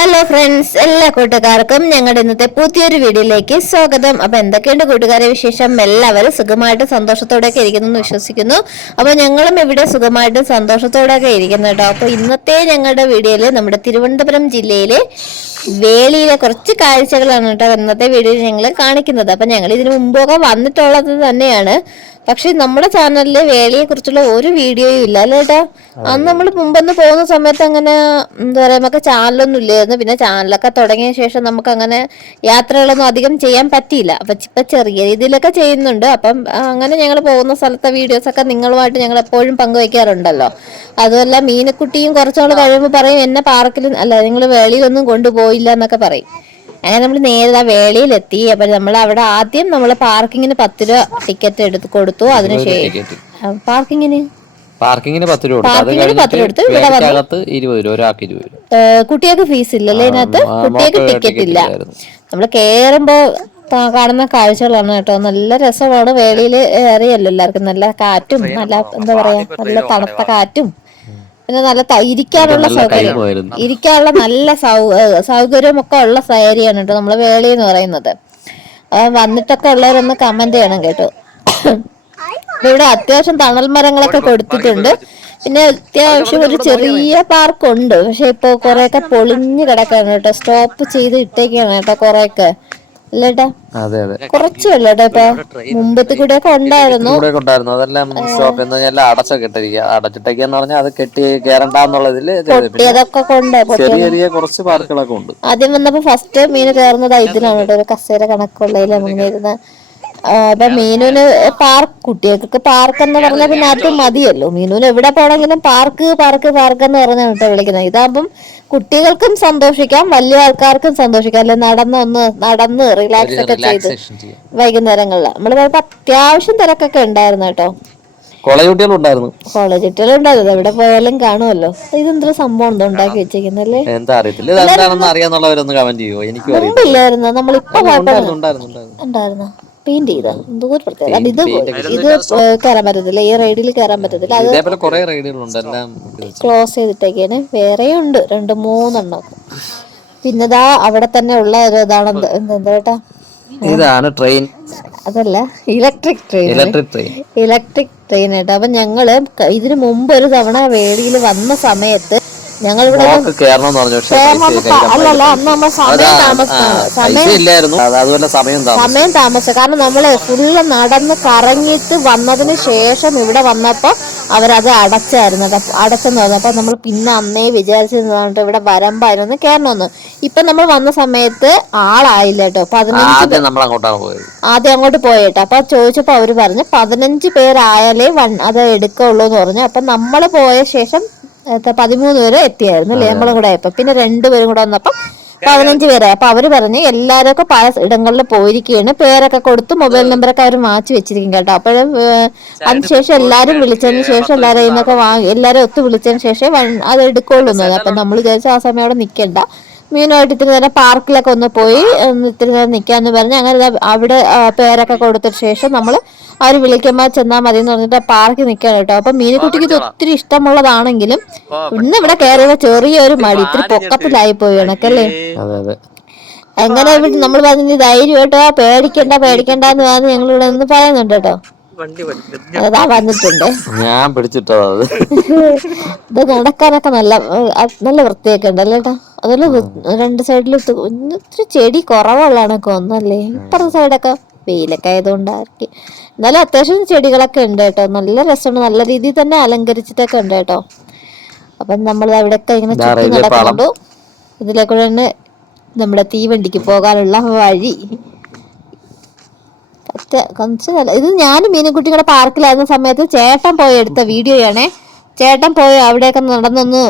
Hello friends, എല്ലാ കൂട്ടുകാർക്കും ഞങ്ങളുടെ ഇന്നത്തെ പുതിയൊരു വീഡിയോയിലേക്ക് സ്വാഗതം. അപ്പൊ എന്തൊക്കെയുണ്ട് കൂട്ടുകാരെ വിശേഷം? എല്ലാവരും സുഖമായിട്ടും സന്തോഷത്തോടെയൊക്കെ ഇരിക്കുന്നു എന്ന് വിശ്വസിക്കുന്നു. അപ്പൊ ഞങ്ങളും ഇവിടെ സുഖമായിട്ടും സന്തോഷത്തോടെയൊക്കെ ഇരിക്കുന്നു കേട്ടോ. അപ്പൊ ഇന്നത്തെ ഞങ്ങളുടെ വീഡിയോയില് നമ്മുടെ തിരുവനന്തപുരം ജില്ലയിലെ വേളിയിലെ കുറച്ച് കാഴ്ചകളാണ് കേട്ടോ ഇന്നത്തെ വീഡിയോയിൽ ഞങ്ങൾ കാണിക്കുന്നത്. അപ്പൊ ഞങ്ങൾ ഇതിനു മുമ്പൊക്കെ വന്നിട്ടുള്ളത് തന്നെയാണ്. പക്ഷെ നമ്മുടെ ചാനലിൽ വേളിയെ കുറിച്ചുള്ള ഒരു വീഡിയോയും ഇല്ല അല്ലേ ഏട്ടാ? അന്ന് നമ്മൾ മുമ്പൊന്ന് പോകുന്ന സമയത്ത് അങ്ങനെ എന്താ പറയാ, നമുക്ക് ചാനലൊന്നും ഇല്ലായിരുന്നു. പിന്നെ ചാനലൊക്കെ തുടങ്ങിയ ശേഷം നമുക്ക് അങ്ങനെ യാത്രകളൊന്നും അധികം ചെയ്യാൻ പറ്റിയില്ല. അപ്പൊ ഇപ്പൊ ചെറിയ രീതിയിലൊക്കെ ചെയ്യുന്നുണ്ട്. അപ്പം അങ്ങനെ ഞങ്ങൾ പോകുന്ന സ്ഥലത്തെ വീഡിയോസ് ഒക്കെ നിങ്ങളുമായിട്ട് ഞങ്ങൾ എപ്പോഴും പങ്കുവയ്ക്കാറുണ്ടല്ലോ. അതുമല്ല മീനക്കുട്ടിയും കുറച്ചുനാൾ കഴിയുമ്പോൾ പറയും എന്നെ പാർക്കിൽ അല്ല നിങ്ങൾ വേളിയിലൊന്നും കൊണ്ടുപോയില്ല എന്നൊക്കെ പറയും. അങ്ങനെ നമ്മൾ നേരെ വേളിയിലെത്തി. അപ്പൊ നമ്മൾ അവിടെ ആദ്യം നമ്മൾ പാർക്കിങ്ങിന് 10 രൂപ ടിക്കറ്റ് എടുത്ത് കൊടുത്തു. അതിനുശേഷം പാർക്കിങ്ങിന് 10 രൂപ എടുത്ത് ഇവിടെ വന്നു. 20 രൂപ ഒരാൾക്ക് 20 രൂപ. കുട്ടികൾക്ക് ഫീസ് ഇല്ലല്ലേ ഇതിനകത്ത്? കുട്ടികൾക്ക് ടിക്കറ്റ് ഇല്ല. നമ്മൾ കേറുമ്പോ കാണുന്ന കാഴ്ചകളാണ് കേട്ടോ. നല്ല രസമാണ്. വേളിയില് അറിയല്ലോ എല്ലാവർക്കും. നല്ല കാറ്റും നല്ല എന്താ പറയാ, നല്ല തണുത്ത കാറ്റും പിന്നെ നല്ല ഇരിക്കാനുള്ള നല്ല സൗകര്യമൊക്കെ ഉള്ള ഏരിയയാണ് കേട്ടോ നമ്മള് വേളി എന്ന് പറയുന്നത്. വന്നിട്ടൊക്കെ ഉള്ളവരൊന്ന് കമന്റ് ചെയ്യണം കേട്ടോ. ഇവിടെ അത്യാവശ്യം തണൽ മരങ്ങളൊക്കെ കൊടുത്തിട്ടുണ്ട്. പിന്നെ അത്യാവശ്യം ഒരു ചെറിയ പാർക്കുണ്ട്. പക്ഷെ ഇപ്പൊ കൊറേയൊക്കെ പൊളിഞ്ഞു കിടക്കാണ് കേട്ടോ. സ്റ്റോപ്പ് ചെയ്ത് ഇട്ടേക്കാണ് കേട്ടോ കൊറേയൊക്കെ. അല്ലേട്ടാ? കുറച്ചല്ലോ ഇപ്പൊ മുമ്പത്തെ കൂടെ ഒക്കെ ഉണ്ടായിരുന്നു. അതെല്ലാം അടച്ചിട്ടേക്കെന്ന് പറഞ്ഞാൽ അത് കെട്ടി കയറണ്ടെന്നുള്ളതില് പൊട്ടിയതൊക്കെ കൊണ്ട് ചെറിയ കുറച്ച് പാർക്കുകളൊക്കെ ഉണ്ട്. ആദ്യം വന്നപ്പോ ഫസ്റ്റ് മീന് കയറുന്നത് ഇതിലാണ് കേട്ടോ. ഒരു കസേര കണക്കുള്ളതിൽ അങ്ങനെ ഇരുന്ന്. അപ്പൊ മീനുവിന് കുട്ടികൾക്ക് പാർക്ക് എന്ന് പറഞ്ഞാൽ പിന്നെ അത് മതിയല്ലോ. മീനുവിന് എവിടെ പോണെങ്കിലും പാർക്ക് പാർക്ക് പാർക്ക് എന്ന് പറഞ്ഞാണ് കേട്ടോ വിളിക്കുന്നത്. ഇതാകുമ്പം കുട്ടികൾക്കും സന്തോഷിക്കാം, വലിയ ആൾക്കാർക്കും സന്തോഷിക്കാം. അല്ലെ നടന്ന് റിലാക്സ് ഒക്കെ ചെയ്ത് വൈകുന്നേരങ്ങളിൽ നമ്മൾ പോയപ്പോ അത്യാവശ്യം തിരക്കൊക്കെ ഉണ്ടായിരുന്നു കേട്ടോ. കോളേജ് കുട്ടികളുണ്ടായിരുന്നു. എവിടെ പോയാലും കാണുമല്ലോ. ഇതെന്തൊരു സംഭവം ഉണ്ടോ ഉണ്ടാക്കി വെച്ചേക്കുന്നല്ലേ? മുമ്പില്ലായിരുന്നു. നമ്മളിപ്പോ ഉണ്ടായിരുന്നോ? പെയിന്റ് ചെയ്താ എന്തോ ഒരു പ്രത്യേകത. ഇത് കയറാൻ പറ്റത്തില്ല, ഈ റൈഡിൽ കയറാൻ പറ്റത്തില്ല. അത് ക്ലോസ് ചെയ്തിട്ടേക്കാണ്. വേറെയും ഉണ്ട് 2-3 എണ്ണം. പിന്നെതാ അവിടെ തന്നെ ഉള്ള ഒരു ഇതാണ് എന്താ കേട്ടാ, ഇതാണ് ട്രെയിൻ. അതല്ല, ഇലക്ട്രിക് ട്രെയിൻ കേട്ടോ. അപ്പൊ ഞങ്ങള് ഇതിനു മുമ്പ് ഒരു തവണ വേളിയിൽ വന്ന സമയത്ത് ഞങ്ങൾ ഇവിടെ സമയം താമസിച്ചു. കാരണം നമ്മള് ഫുള്ള് നടന്ന് കറങ്ങിയിട്ട് വന്നതിന് ശേഷം ഇവിടെ വന്നപ്പോ അവരത് അടച്ചെന്ന് പറഞ്ഞു. അപ്പൊ നമ്മൾ പിന്നെ അന്നേ വിചാരിച്ചിരുന്നതാണ് ഇവിടെ വരുമ്പായിരുന്നു കയറണമെന്ന്. ഇപ്പൊ നമ്മൾ വന്ന സമയത്ത് ആളായില്ല കേട്ടോ. 15 ആദ്യം അങ്ങോട്ട് പോയിട്ടോ. അപ്പൊ ചോദിച്ചപ്പോ അവര് പറഞ്ഞു 15 പേരായാലേ അത് എടുക്കുള്ളൂ എന്ന് പറഞ്ഞു. അപ്പൊ നമ്മള് പോയ ശേഷം 13 പേര് എത്തിയായിരുന്നു അല്ലേ നമ്മളും കൂടെ ആയപ്പോ. പിന്നെ 2 പേരും കൂടെ വന്നപ്പോ 15 പേരായി. അപ്പൊ അവര് പറഞ്ഞ് എല്ലാവരും ഒക്കെ പല ഇടങ്ങളിൽ പോയിരിക്കുകയാണ്. പേരൊക്കെ കൊടുത്ത് മൊബൈൽ നമ്പറൊക്കെ അവർ മാറ്റി വെച്ചിരിക്കും കേട്ടോ. അപ്പോഴും അതിനുശേഷം എല്ലാരും വിളിച്ചതിന് ശേഷം എല്ലാരും ഒത്തു വിളിച്ചതിന് ശേഷം അത് എടുക്കുള്ളൂ എന്ന് പറഞ്ഞു. അപ്പൊ നമ്മൾ വിചാരിച്ച ആ സമയം അവിടെ നിൽക്കണ്ട, മീനുമായിട്ട് ഇത്തിരി നേരം പാർക്കിലൊക്കെ ഒന്ന് പോയി ഇത്തിരി നേരം നിൽക്കാന്ന് പറഞ്ഞ് അങ്ങനെ അവിടെ പേരൊക്കെ കൊടുത്തതിന് ശേഷം നമ്മള് അവര് വിളിക്കുമ്പോ ചെന്നാൽ മതി എന്ന് പറഞ്ഞിട്ട് പാർക്കിൽ നിൽക്കാൻ കേട്ടോ. അപ്പൊ മീനുകുട്ടിക്ക് ഇത് ഒത്തിരി ഇഷ്ടമുള്ളതാണെങ്കിലും ഇന്ന് ഇവിടെ കയറിയ ചെറിയൊരു മടി, ഇത്തിരി പൊക്കത്തിലായി പോയി കണക്കല്ലേ. എങ്ങനെ നമ്മൾ പറഞ്ഞ ധൈര്യമായിട്ടോ പേടിക്കണ്ടെന്ന് പറഞ്ഞ് ഞങ്ങൾ ഇവിടെ നിന്ന് പറയുന്നുണ്ട് കേട്ടോ. അതാ വന്നിട്ടുണ്ട്. ഞാൻ പിടിച്ചിട്ടോ. ഇത് നടക്കാനൊക്കെ നല്ല വൃത്തിയൊക്കെ ഉണ്ട് അല്ലേട്ടാ. അതുപോലെ 2 സൈഡിലും ഇത്തിരി ചെടി കുറവുള്ളതാണൊക്കെ ഒന്നല്ലേ. ഇപ്പുറത്തെ സൈഡൊക്കെ വെയിലൊക്കെ ആയതുകൊണ്ടായിരിക്കും. എന്നാലും അത്യാവശ്യം ചെടികളൊക്കെ ഉണ്ട് കേട്ടോ. നല്ല രസമാണ്. നല്ല രീതിയിൽ തന്നെ അലങ്കരിച്ചിട്ടൊക്കെ ഉണ്ട് കേട്ടോ. അപ്പം നമ്മൾ അവിടെയൊക്കെ ഇങ്ങനെ ചുറ്റി നടക്കുന്നുണ്ട്. ഇതിലേക്കൂടെ തന്നെ നമ്മുടെ തീവണ്ടിക്ക് പോകാനുള്ള വഴി. ഇത് ഞാനും മീനുകുട്ടിയുടെ പാർക്കിലായിരുന്ന സമയത്ത് ചേട്ടൻ പോയി എടുത്ത വീഡിയോയാണേ. ചേട്ടൻ പോയി അവിടെയൊക്കെ നടന്നൊന്ന്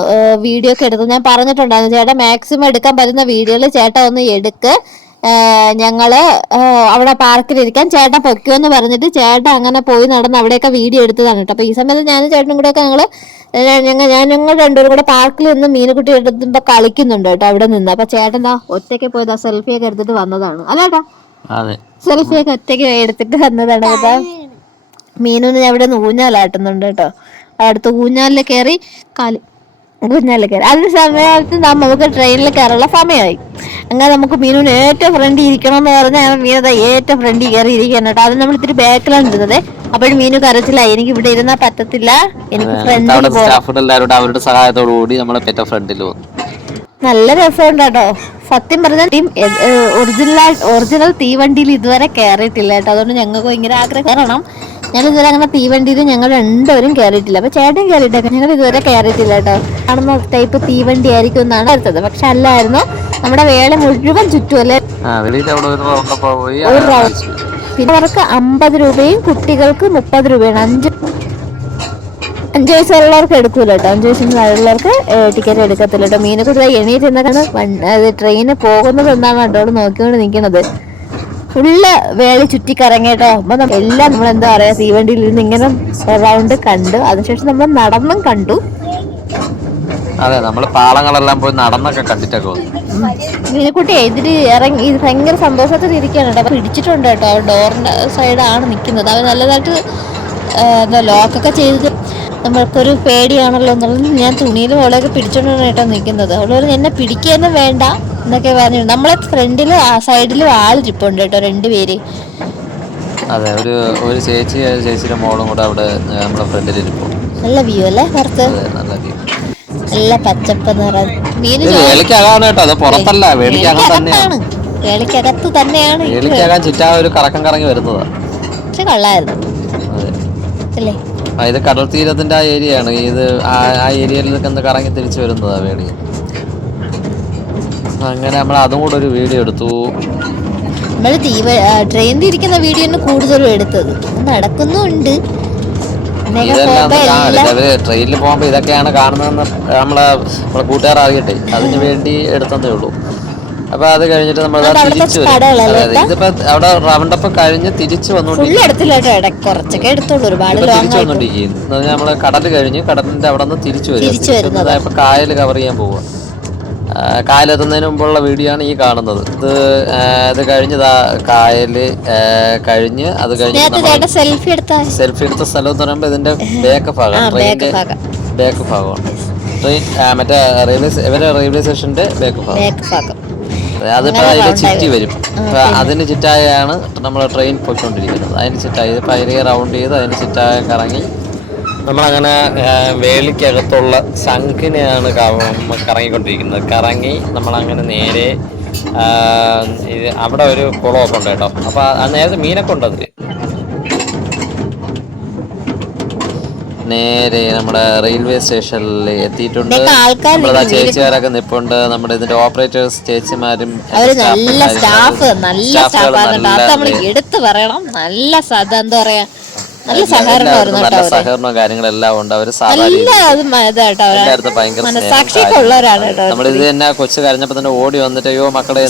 വീഡിയോ ഒക്കെ എടുത്തു. ഞാൻ പറഞ്ഞിട്ടുണ്ടായിരുന്നു ചേട്ടൻ മാക്സിമം എടുക്കാൻ പറ്റുന്ന വീഡിയോയിൽ ചേട്ടൻ ഒന്ന് എടുക്ക്, ഞങ്ങള് അവിടെ പാർക്കിലിരിക്കാൻ ചേട്ടൻ പൊയ്ക്കുമെന്ന് പറഞ്ഞിട്ട് ചേട്ടൻ അങ്ങനെ പോയി നടന്ന് അവിടെയൊക്കെ വീഡിയോ എടുത്തതാണ് കേട്ടോ. അപ്പൊ ഈ സമയത്ത് ഞാനും ചേട്ടനും കൂടെ ഒക്കെ ഞങ്ങൾ 2 പേരും കൂടെ പാർക്കിൽ നിന്ന് മീനുകുട്ടി എടുത്തുമ്പോ കളിക്കുന്നുണ്ട് കേട്ടോ അവിടെ നിന്ന്. അപ്പൊ ചേട്ടൻ ഒറ്റയ്ക്ക് പോയതാ സെൽഫിയൊക്കെ എടുത്തിട്ട് വന്നതാണ് അല്ലേട്ടാ. സെൽഫിയൊക്കെ ഒറ്റയ്ക്ക് എടുത്തിട്ട് വന്നതാണ് കേട്ടോ. മീനൊന്ന് അവിടെ നിന്ന് ഊഞ്ഞാലാട്ടുന്നുണ്ട് കേട്ടോ. അടുത്ത് ഊഞ്ഞാലിൽ കയറി കുഞ്ഞാലി കയറി അതിന് സമയത്ത് നമുക്ക് ട്രെയിനിൽ കയറാനുള്ള സമയമായി. അങ്ങനെ നമുക്ക് മീനുവിന് ഏറ്റവും ഫ്രണ്ട് ഇരിക്കണം എന്ന് പറഞ്ഞാൽ മീനത ഏറ്റവും ഫ്രണ്ടിൽ കയറി ഇരിക്കണം കേട്ടോ. അത് നമ്മൾ ഇത്തിരി ബാക്കിലാണ് ഇരുന്നത്. അപ്പോഴും മീനു കരച്ചില്ല, എനിക്ക് ഇവിടെ ഇരുന്നാൽ പറ്റത്തില്ല, എനിക്ക് ഫ്രണ്ടിൽ പോകണം. അവരുടെ സഹായത്തോടു കൂടി നമ്മളെ ഏറ്റവും ഫ്രണ്ടിൽ വന്നു. നല്ല രസമുണ്ട് കേട്ടോ. സത്യം പറഞ്ഞാൽ ഒറിജിനൽ തീവണ്ടിയിൽ ഇതുവരെ കയറിയിട്ടില്ല കേട്ടോ. അതുകൊണ്ട് ഞങ്ങൾക്ക് ഭയങ്കര ആഗ്രഹം കയറണം. ഞാൻ ഇതുവരെ അങ്ങനെ തീവണ്ടിയിൽ ഞങ്ങൾ രണ്ടുപേരും കയറിയിട്ടില്ല. അപ്പൊ ചേട്ടൻ കയറിയിട്ടൊക്കെ ഞങ്ങൾ ഇതുവരെ കയറിയിട്ടില്ല കേട്ടോ. കാണുന്ന ടൈപ്പ് തീവണ്ടി ആയിരിക്കും എന്നാണ് എടുത്തത്. പക്ഷെ അല്ലായിരുന്നു, നമ്മുടെ വേള മുഴുവൻ ചുറ്റും അല്ലേ. പിന്നെ അവർക്ക് 50 രൂപയും കുട്ടികൾക്ക് 30 രൂപയാണ്. 5 വയസ്സുള്ളവർക്ക് എടുക്കൂല കേട്ടോ. 5 വയസ്സിന് താഴെയുള്ളവർക്ക് ടിക്കറ്റ് എടുക്കത്തില്ല കേട്ടോ. മീനക്കുട്ടി എണീറ്റ് എന്നൊക്കെയാണ് ട്രെയിന് പോകുന്നത് എന്നാണ് കേട്ടോ നോക്കിക്കൊണ്ട് നിൽക്കുന്നത്. ഫുള്ള് വേളി ചുറ്റിക്കറങ്ങിട്ടോ. അപ്പൊ എല്ലാം നമ്മൾ എന്താ പറയാ തീവണ്ടിയിൽ ഇരുന്ന് ഇങ്ങനെ റൗണ്ട് കണ്ടു. അതിനുശേഷം നമ്മൾ നടന്നും കണ്ടു. അതെ, നമ്മള് പാളങ്ങളെല്ലാം പോയി നടന്നൊക്കെ കണ്ടിട്ടൊക്കെ വന്നു. മീനക്കുട്ടി എതിര് ഇറങ്ങി ഭയങ്കര സന്തോഷത്തിൽ ഇരിക്കുകയാണ് കേട്ടോ. പിടിച്ചിട്ടുണ്ട് കേട്ടോ. ഡോറിന്റെ സൈഡാണ് നിൽക്കുന്നത്. അവർ നല്ലതായിട്ട് എന്താ ലോക്കൊക്കെ ചെയ്തിട്ട് നമ്മൾക്കൊരു പേടിയാണല്ലോ എന്നുള്ളത് ഞാൻ തുണിയിൽ ഓളൊക്കെ പിടിച്ചോണ്ടാണ് കേട്ടോ നിൽക്കുന്നത്. അവള് എന്നെ പിടിക്കുകയൊന്നും വേണ്ട എന്നൊക്കെ പറഞ്ഞു. നമ്മളെ ഫ്രണ്ടിലും സൈഡിലും ആളിരിപ്പുണ്ട് കേട്ടോ, 2 പേര്. അതെ, ഒരു ചേച്ചിയുടെ മോളും കൂടെ അവിടെ നമ്മുടെ ഫ്രണ്ടിൽ ഇരിപ്പും. നല്ല വ്യൂ അല്ലേ പുറത്ത്? നല്ല വ്യൂ, നല്ല പച്ചപ്പ് നിറഞ്ഞ മീന്. പുറത്തല്ല, വേളിക്കകത്താണ്, വേളിക്കകത്ത് തന്നെയാണ്. ചുറ്റാ ഒരു കറക്കം കറങ്ങി വരുന്നതാ. പക്ഷെ കൊള്ളായിരുന്നു അല്ലേ? ഇത് കടൽ തീരത്തിന്റെ ആ ഏരിയയാണ്. ഇത് ആ ഏരിയയിലൊക്കെ ഒന്ന് കറങ്ങി തിരിച്ചു വരുന്നതാ വേളി. അങ്ങനെ നമ്മൾ അതും കൂടെ ഒരു വീഡിയോ എടുത്തു. നമ്മള് ട്രെയിനിൽ ഇരിക്കുന്ന വീഡിയോ കൂടുതലും എടുത്തത്. നടക്കുന്നുണ്ട്. ട്രെയിനിൽ പോകുമ്പോ ഇതൊക്കെയാണ് കാണുന്നതെന്ന് നമ്മളെ കൂട്ടുകാർ അറിയട്ടെ, അതിനു വേണ്ടി എടുത്തതേ ഉള്ളൂ. അപ്പൊ അത് കഴിഞ്ഞിട്ട് നമ്മൾ തിരിച്ചു വരും. ഇതിപ്പോ അവിടെ റൗണ്ടപ്പ് കഴിഞ്ഞ് തിരിച്ചു വന്നോണ്ടിരിക്കുന്നു. നമ്മള് കടല് കഴിഞ്ഞ് കടലിന്റെ അവിടെ നിന്ന് തിരിച്ചു വരും. ഇപ്പൊ കായൽ കവർ ചെയ്യാൻ പോവുക. കായലെത്തുന്നതിന് മുമ്പുള്ള വീഡിയോ ആണ് ഈ കാണുന്നത്. ഇത് കഴിഞ്ഞതാ കായല് കഴിഞ്ഞ് അത് കഴിഞ്ഞ് സെൽഫി എടുത്ത സ്ഥലം എന്ന് പറയുമ്പോ ഇതിന്റെ ബാക്ക് ഭാഗമാണ്, ട്രെയിനിന്റെ ബാക്ക് ഭാഗമാണ്. ട്രെയിൻ മറ്റേ റെയിൽവേ സ്റ്റേഷന്റെ ബാക്ക് ഭാഗം. അതിപ്പോ അതിൽ ചുറ്റി വരും. അതിന് ചുറ്റായാണ് നമ്മൾ ട്രെയിൻ പോയിക്കൊണ്ടിരിക്കുന്നത്. അതിന് ചുറ്റായി ഇപ്പൊ അതിലേക്ക് റൗണ്ട് ചെയ്ത് അതിന് ചുറ്റായ കറങ്ങി നമ്മളങ്ങനെ വേലിക്കകത്തുള്ള ശംഖിനെയാണ് കറങ്ങിക്കൊണ്ടിരിക്കുന്നത്. കറങ്ങി നമ്മളങ്ങനെ നേരെ അവിടെ ഒരു കുളമൊക്കെ ഉണ്ട് കേട്ടോ. അപ്പൊ നേരത്തെ മീനൊക്കെ ഉണ്ട് അതില്. നേരെ നമ്മുടെ റെയിൽവേ സ്റ്റേഷനിൽ എത്തിയിട്ടുണ്ട്. ചേച്ചിമാരൊക്കെ നിപ്പുണ്ട്. നമ്മുടെ ഇതിന്റെ ഓപ്പറേറ്റേഴ്സ് ചേച്ചിമാരും എടുത്തു പറയണം. നല്ല എന്താ പറയാ, നല്ല സഹകരണവും കാര്യങ്ങളെല്ലാം ഉണ്ട്. അവര് മനസാക്ഷിയൊക്കെയുള്ളവരാണ് കേട്ടോ. നമ്മളിത് തന്നെ കൊച്ചു കരഞ്ഞപ്പോ തന്നെ ഓടി വന്നിട്ട് അയ്യോ മക്കളെ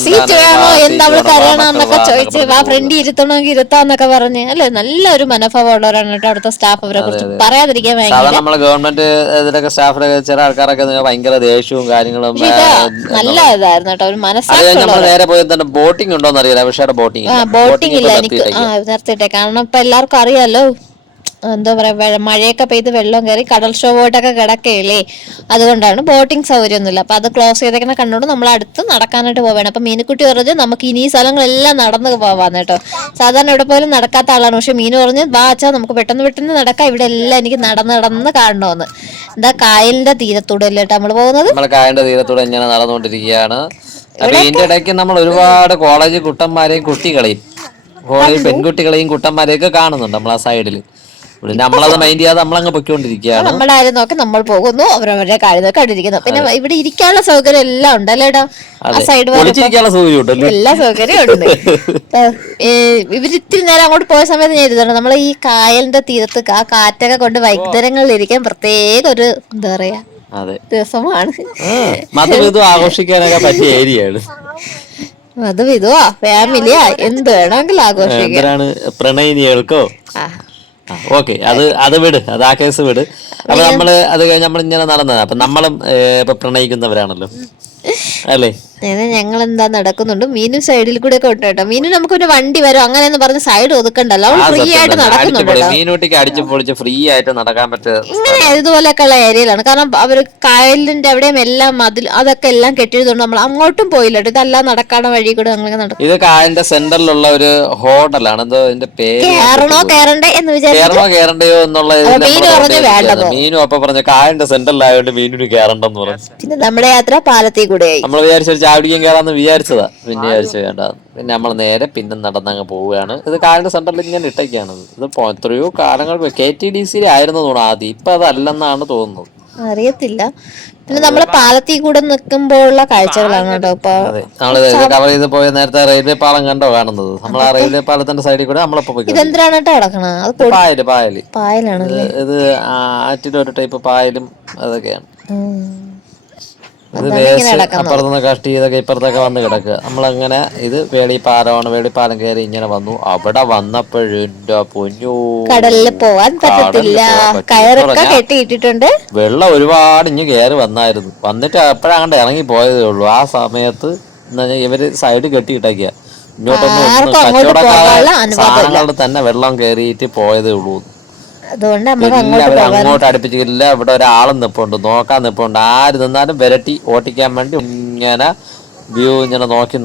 എന്താവള് കരയണമെന്നൊക്കെ ചോദിച്ച് ആ ഫ്രണ്ട് ഇരുത്തണമെങ്കിൽ ഇരുത്താന്നൊക്കെ പറഞ്ഞ് അല്ലെ. നല്ലൊരു മനോഭാവമുള്ളവരാണ് കേട്ടോ അവിടുത്തെ സ്റ്റാഫ്. അവരെ കുറിച്ച് പറയാതിരിക്കാൻ സാധാരണ നമ്മള് ഗവൺമെന്റ് ഇതിലൊക്കെ സ്റ്റാഫിലൊക്കെ ചില ആൾക്കാരൊക്കെ ഭയങ്കര ദേഷ്യവും കാര്യങ്ങളും. നല്ല ഇതായിരുന്നു കേട്ടോ, ഒരു മനസ്സാക്ഷി. നമ്മൾ നേരെ പോയി ബോട്ടിംഗ് ഉണ്ടോന്ന് അറിയില്ല. പക്ഷേ ബോട്ടിംഗ് ഇല്ല എനിക്ക് നിർത്തിയിട്ടെ. കാരണം ഇപ്പൊ എല്ലാവർക്കും അറിയാലോ എന്താ പറയാ, മഴയൊക്കെ പെയ്ത് വെള്ളം കയറി കടൽ ക്ഷോഭമായിട്ടൊക്കെ കിടക്കയില്ലേ. അതുകൊണ്ടാണ് ബോട്ടിംഗ് സൗകര്യമൊന്നുമില്ല. അപ്പൊ അത് ക്ലോസ് ചെയ്തേക്കുന്ന കണ്ടോണ്ട് നമ്മൾ അടുത്ത് നടക്കാനായിട്ട് പോവേണം. അപ്പൊ മീനുക്കുട്ടി പറഞ്ഞു നമുക്ക് ഇനി ഈ സ്ഥലങ്ങളെല്ലാം നടന്ന് പോവാന്ന് കേട്ടോ. സാധാരണ ഇവിടെ പോലും നടക്കാത്ത ആളാണ്. പക്ഷെ മീന് പറഞ്ഞ് വാ അച്ഛാ നമുക്ക് പെട്ടെന്ന് നടക്കാം, ഇവിടെ എല്ലാം എനിക്ക് നടന്ന് കാണണമെന്ന്. എന്താ കായലിന്റെ തീരത്തൂടെ അല്ലേ കേട്ടോ നമ്മള് പോകുന്നത്. നമ്മൾ കായലിന്റെ തീരത്തൂടെ ഇങ്ങനെ നടന്നുകൊണ്ടിരിക്കുകയാണ്. അപ്പൊ ഇതിന്റെ ഇടയ്ക്ക് നമ്മൾ ഒരുപാട് കോളേജ് കുട്ടന്മാരെയും കുട്ടികളെയും പെൺകുട്ടികളെയും കുട്ടന്മാരെയൊക്കെ കാണുന്നുണ്ട് നമ്മൾ ആ സൈഡില്. നമ്മളത് മൈൻഡ് ചെയ്യാതെ നമ്മളങ്ങ് പൊയ്ക്കൊണ്ടിരിക്കുകയാണ്. നമ്മുടെ ആരും നോക്കി നമ്മൾ പോകുന്നു, അവരവരുടെ കാര്യം നോക്കി കണ്ടിരിക്കുന്നു. പിന്നെ ഇവിടെ ഇരിക്കാനുള്ള സൗകര്യം എല്ലാം ഉണ്ടല്ലേടാ. ആ സൈഡ് എല്ലാ സൗകര്യവും ഉണ്ട്. ഇവരിത്തിരി നേരം അങ്ങോട്ട് പോയ സമയത്ത് ഞാൻ ഇരുന്നു. നമ്മൾ ഈ കായലിന്റെ തീരത്ത് ആ കാറ്റൊക്കെ കൊണ്ട് വൈകുന്നേരങ്ങളിൽ ഇരിക്കാൻ പ്രത്യേക ഒരു എന്താ പറയാ രസമാണ്. ആഘോഷിക്കാനൊക്കെ പറ്റിയ ഏരിയയാണ്. അതും ഇതുവാ ഫാമിലിയാ എന്ത് വേണമെങ്കിലും ആഘോഷിക്കാം. പ്രണയിനികൾക്കോ ഓക്കെ, അത് വിട്, അത് ആ കേസ് വിട്. അപ്പൊ നമ്മള് അത് കഴിഞ്ഞ് നമ്മളിങ്ങനെ നടന്നത്. അപ്പൊ നമ്മളും ഇപ്പൊ പ്രണയിക്കുന്നവരാണല്ലോ അല്ലേ. ഞങ്ങൾ എന്താ നടക്കുന്നുണ്ട്. മീനു സൈഡിൽ കൂടെ ഒക്കെ ഉണ്ട് കേട്ടോ. മീനു നമുക്കൊരു വണ്ടി വരും അങ്ങനെയെന്ന് പറഞ്ഞ് സൈഡ് ഒതുക്കണ്ടല്ലോ, അവൾ ഫ്രീ ആയിട്ട് നടക്കുന്നുണ്ട് കേട്ടോ. മീനൂട്ടിക്ക് അടിച്ചു പൊളിച്ച് ഫ്രീ ആയിട്ട് നടക്കാൻ പറ്റുക ഇങ്ങനെ ഇതുപോലെയൊക്കെയുള്ള ഏരിയയിലാണ്. കാരണം അവർ കായലിന്റെ അവിടെയും എല്ലാം മതിൽ അതൊക്കെ എല്ലാം കെട്ടിയതുകൊണ്ട് നമ്മൾ അങ്ങോട്ടും പോയില്ല കേട്ടോ. ഇതെല്ലാം നടക്കാനുള്ള വഴി കൂടെ അങ്ങനെ നടക്കും. ഇത് കായലിന്റെ സെന്ററിലുള്ള ഒരു ഹോട്ടലാണ്. എന്തോ ഇതിന്റെ പേര് കേറണ്ടേ എന്ന് വിചാരിച്ചു കേറണ്ടയോ എന്നുള്ള മീനും അപ്പൊ പറഞ്ഞ കായലിന്റെ സെന്ററിലായോണ്ട് മീനിന് കേറണ്ടെന്ന് പറഞ്ഞു. പിന്നെ നമ്മുടെ യാത്ര പാലത്തിൽ കൂടെയായി. നമ്മൾ വിചാരിച്ച ചാവടിക്കാൻ കയറാന്ന് വിചാരിച്ചതാ, പിന്നെ വിചാരിച്ചു വേണ്ട. പിന്നെ നമ്മൾ നേരെ പിന്നെ നടന്നങ്ങ് പോവുകയാണ്. ഇത് കാലിന്റെ സെന്ററിൽ ഇങ്ങനെ ഇട്ടൊക്കെയാണ്. ഇത് എത്രയോ കാലങ്ങൾ KTDC ആയിരുന്നു തോന്നുന്നു ആദ്യം. ഇപ്പൊ അതല്ലെന്നാണ് തോന്നുന്നത്, അറിയത്തില്ല. പിന്നെ നമ്മള് പാലത്തിൽ കൂടെ നിൽക്കുമ്പോഴുള്ള കാഴ്ചകളാണ് കേട്ടോ. ഇപ്പൊ കവർ ചെയ്ത് പോയ നേരത്തെ റെയിൽവേ പാലം കണ്ടോ കാണുന്നത്? നമ്മൾ ആ റെയിൽവേ പാലത്തിന്റെ സൈഡിൽ കൂടെ നമ്മളിപ്പോ പോയി. ഇതെന്തിനാണ് കേട്ടോ കിടക്കണത്? പായലാണ്. ഇത് ആറ്റിന്റെ ഒരു ടൈപ്പ് പായലും അതൊക്കെയാണ്. ഇത് വേസ്റ്റ് അപ്പുറത്തുനിന്ന് കഷ്ടി ഇതൊക്കെ ഇപ്പുറത്തൊക്കെ വന്ന് കിടക്കുക. നമ്മളങ്ങനെ ഇത് വേളിപ്പാലമാണ്. വേളിപ്പാലം കയറി ഇങ്ങനെ വന്നു. അവിടെ വന്നപ്പോഴും പൊന്നു കടലിൽ പോവാൻ പറ്റത്തില്ല, കയറൊക്കെ കെട്ടിയിട്ടിട്ടുണ്ട്. വെള്ളം ഒരുപാട് ഇഞ്ഞ് കയറി വന്നായിരുന്നു. വന്നിട്ട് എപ്പോഴാണ്ട് ഇറങ്ങി പോയതേ ഉള്ളൂ. ആ സമയത്ത് ഇവര് സൈഡ് കെട്ടിയിട്ടേക്കുക. ഇങ്ങോട്ടൊന്നും കച്ചവടക്കാരുടെ സാധനങ്ങളുടെ തന്നെ വെള്ളം കയറിയിട്ട് പോയതേ ഉള്ളൂ. അതുകൊണ്ട് അങ്ങോട്ട് അടുപ്പിച്ചില്ല. ഇവിടെ ഒരാളും നിപ്പുണ്ട്, നോക്കാൻ നിപ്പുണ്ട്. ആര് നിന്നാലും വിരട്ടി ഓട്ടിക്കാൻ വേണ്ടി ഇങ്ങനെ വ്യൂ ഇങ്ങനെ നോക്കി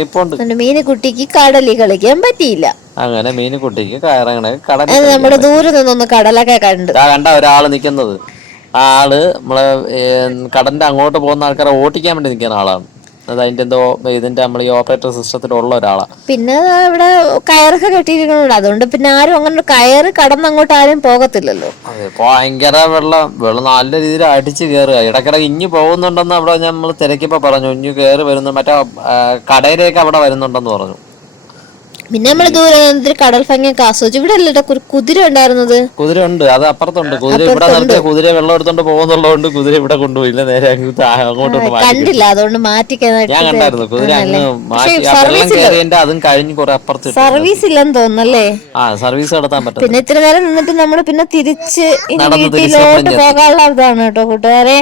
നിപ്പുണ്ട്. മീനുകുട്ടിക്ക് കടലിൽ കളിക്കാൻ പറ്റിയില്ല. അങ്ങനെ മീനുകുട്ടിക്ക് കയറങ്ങനെ കടൽ നമ്മള് ദൂരെ നിന്നൊന്ന് കടലൊക്കെ കണ്ട ഒരാള് നിക്കുന്നത്. ആ ആള് നമ്മളെ കടലിന്റെ അങ്ങോട്ട് പോകുന്ന ആൾക്കാരെ ഓട്ടിക്കാൻ വേണ്ടി നിൽക്കുന്ന ആളാണ്. അത് അതിന്റെ എന്തോ ഇതിന്റെ നമ്മൾ ഈ ഓപ്പറേറ്റർ സിസ്റ്റത്തിലുള്ള ഒരാളാണ്. പിന്നെ ഇവിടെ കയറൊക്കെ കെട്ടിയിരിക്കണുണ്ട്. അതുകൊണ്ട് പിന്നെ ആരും അങ്ങനെ കയറ് കടന്നങ്ങോട്ട് ആരും പോകത്തില്ലല്ലോ. അതെ, ഭയങ്കര വെള്ളം നല്ല രീതിയിൽ അടിച്ച് കയറുക. ഇടക്കിടക്ക് ഇഞ്ഞു പോകുന്നുണ്ടെന്ന് അവിടെ നമ്മൾ തിരക്കിയപ്പോ പറഞ്ഞു. ഇഞ്ഞു കയറി വരുന്നു, മറ്റേ കടയിലേക്ക് അവിടെ വരുന്നുണ്ടെന്ന് പറഞ്ഞു. പിന്നെ നമ്മള് ദൂരെ കടൽ ഭംഗിയൊക്കെ ആസ്വദിച്ചു. ഇവിടെ അല്ലേ ഒരു കുതിര ഉണ്ടായിരുന്നത്? കുതിര ഉണ്ട്, അത് അപ്പുറത്തുണ്ട്. കുതിര ഇവിടെ നിർത്തിയ കുതിര വെള്ളം എടുത്തോണ്ട് പോകുന്നുള്ളതുകൊണ്ട് കുതിര ഇവിടെ കൊണ്ടുപോയില്ല, നേരെ അങ്ങോട്ടൊന്ന് കണ്ടില്ല. അതുകൊണ്ട് മാറ്റി ഞാൻ കണ്ടായിരുന്നു കുതിര അങ്ങ് മാറ്റി. വെള്ളം കയറിയതിന്റെ അതും കഴിഞ്ഞ് കുറെ അപ്പുറത്ത് സർവീസ് ഇല്ലെന്ന് തോന്നുന്നല്ലേ? സർവീസ് നടത്താൻ പറ്റും. പിന്നെ ഇത്ര നേരം നിന്നിട്ട് നമ്മള് പിന്നെ തിരിച്ച് വീട്ടിലോട്ട് പോകാനുള്ള ഇതാണ് കേട്ടോ കൂട്ടുകാരെ.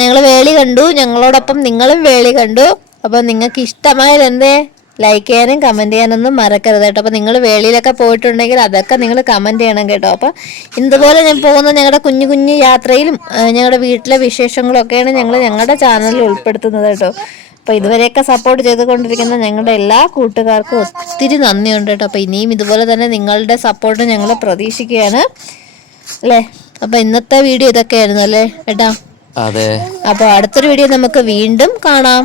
ഞങ്ങള് വേളി കണ്ടു, ഞങ്ങളോടൊപ്പം നിങ്ങളും വേളി കണ്ടു. അപ്പൊ നിങ്ങൾക്ക് ഇഷ്ടമായത് എന്തേ ലൈക്ക് ചെയ്യാനും കമന്റ് ചെയ്യാനൊന്നും മറക്കരുത് കേട്ടോ. അപ്പൊ നിങ്ങൾ വേളിയിലൊക്കെ പോയിട്ടുണ്ടെങ്കിൽ അതൊക്കെ നിങ്ങൾ കമന്റ് ചെയ്യണം കേട്ടോ. അപ്പൊ ഇതുപോലെ ഞാൻ പോകുന്ന ഞങ്ങളുടെ കുഞ്ഞു കുഞ്ഞു യാത്രയിലും ഞങ്ങളുടെ വീട്ടിലെ വിശേഷങ്ങളും ഒക്കെയാണ് ഞങ്ങൾ ഞങ്ങളുടെ ചാനലിൽ ഉൾപ്പെടുത്തുന്നത് കേട്ടോ. അപ്പൊ ഇതുവരെയൊക്കെ സപ്പോർട്ട് ചെയ്തുകൊണ്ടിരിക്കുന്ന ഞങ്ങളുടെ എല്ലാ കൂട്ടുകാർക്കും ഒത്തിരി നന്ദിയുണ്ട് കേട്ടോ. അപ്പൊ ഇനിയും ഇതുപോലെ തന്നെ നിങ്ങളുടെ സപ്പോർട്ട് ഞങ്ങൾ പ്രതീക്ഷിക്കുകയാണ് അല്ലേ. അപ്പൊ ഇന്നത്തെ വീഡിയോ ഇതൊക്കെയായിരുന്നു അല്ലേ ഏട്ടാ? അതെ. അപ്പൊ അടുത്തൊരു വീഡിയോ നമുക്ക് വീണ്ടും കാണാം.